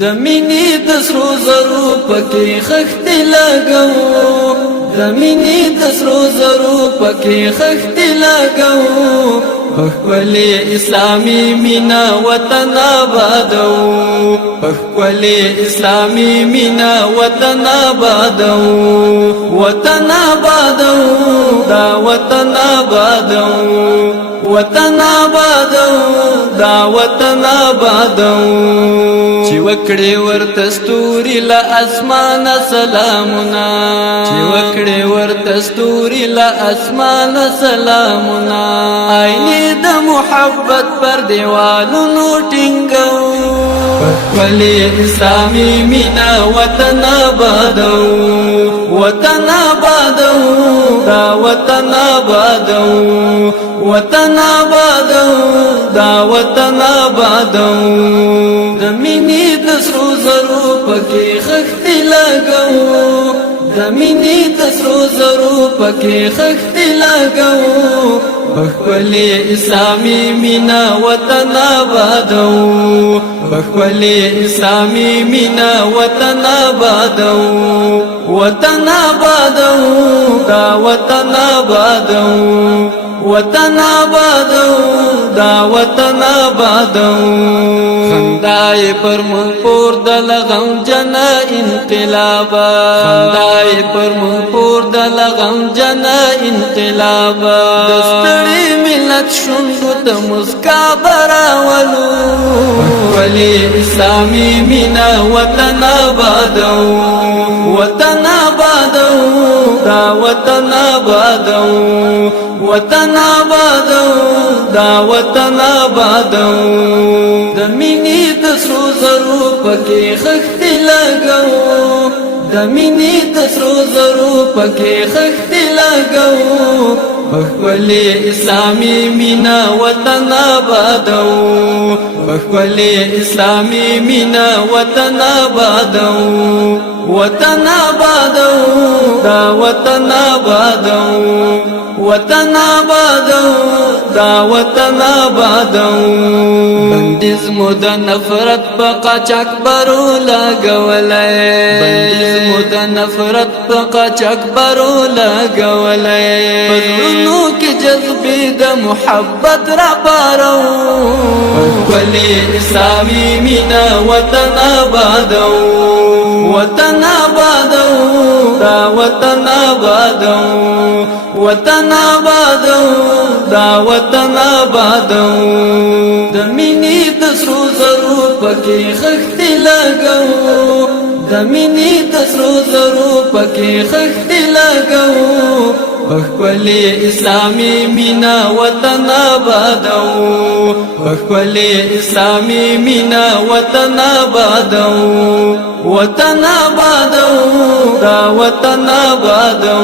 د مینې د سرو زرو پکې خښتې لګو د مینې د سرو زرو پکې خښتې لګو پخپلې اسلامي مینا وطن آبادو پخپلې اسلامي مینا وطن آبادو وطن آبادو دا وطن آبادو وطن آبادو دا وطن آبادو چې وکړې ورته ستوري له اسمانه سلامونه چې وکړې ورته ستوري له اسمانه سلامونه آینې د محبت پر دیوالونو ټینګو پخپلې اسلامي مینا وطن آبادو وطن آبادو دا وطن آبادو وطن آبادو دا وطن آبادو د مینې د سرو زرو پکې خښتې لګو د مینې د سرو زرو پکې خښتې لګو پخپلې اسلامي مینا وطن آبادو پخپلې اسلامي مینا وطن آبادو وطن آبادو دا وطن آبادو وطن آبادو دا وطن آبادو خندای پر مون پور د لغم جنا انقلابا خندای پر مون پور د لغم جنا انقلابا دستړي ملت شوندو ته مسکا براولو ولی اسلامي مینا وطن آبادو وطن آبادو دا وطن آبادو وطن آبادو دا وطن آبادو د مینې د سرو زرو پکې خښتې لګو د مینې د سرو زرو پکې خښتې لګو پخپلې اسلامي مینا وطن آبادو پخپلې اسلامي مینا وطن آبادو وطن آبادو دا وطن آبادو وطن آبادو دا وطن آبادو بندیز مو د نفرت په قاچاق برو لګولای بندیز مو د نفرت په قاچاق برو لګولای پزړونو کې جذبې د محبت را پارو پخپلې اسلامي مینا وطن آبادو وطن آبادو دا وطن آبادو وطن آبادو دا وطن آبادو د مینې د سرو زرو پکې خښتې لګو د مینې د سرو زرو پکې خښتې لګو پخپلې اسلامي مینا وطن آبادو پخپلې اسلامي مینا وطن آبادو وطن آبادو دا وطن آبادو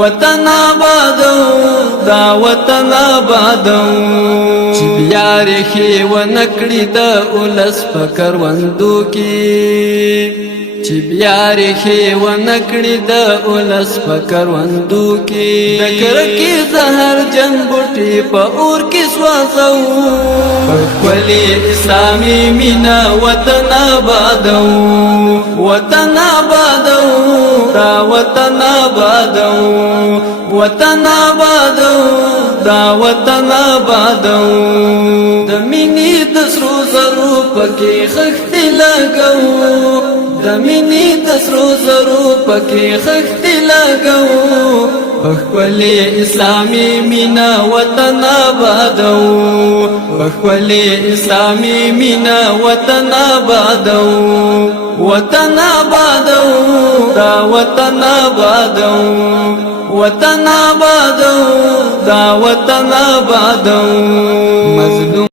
وطن آبادو دا وطن آبادو چې بیا ریښې ونکړي د اولس په کروندو کې چې بیا ریښې ونکړي د اولس په کروندو کې د کرکې زهرجن بوټي په اور کې سوځو پخپلې اسلامي مینا وطن آبادو وطن آبادو دا وطن آبادو وطن آبادو دا وطن آبادو د مینې د سرو زرو پکې خښتې لګو د مینې د سرو زرو پکې خښتې لګو پخپلې اسلامي مینا وطن آبادو پخپلې اسلامي مینا وطن آبادو وطن آبادو دا وطن آبادو وطن آبادو دا وطن آبادو مظلوم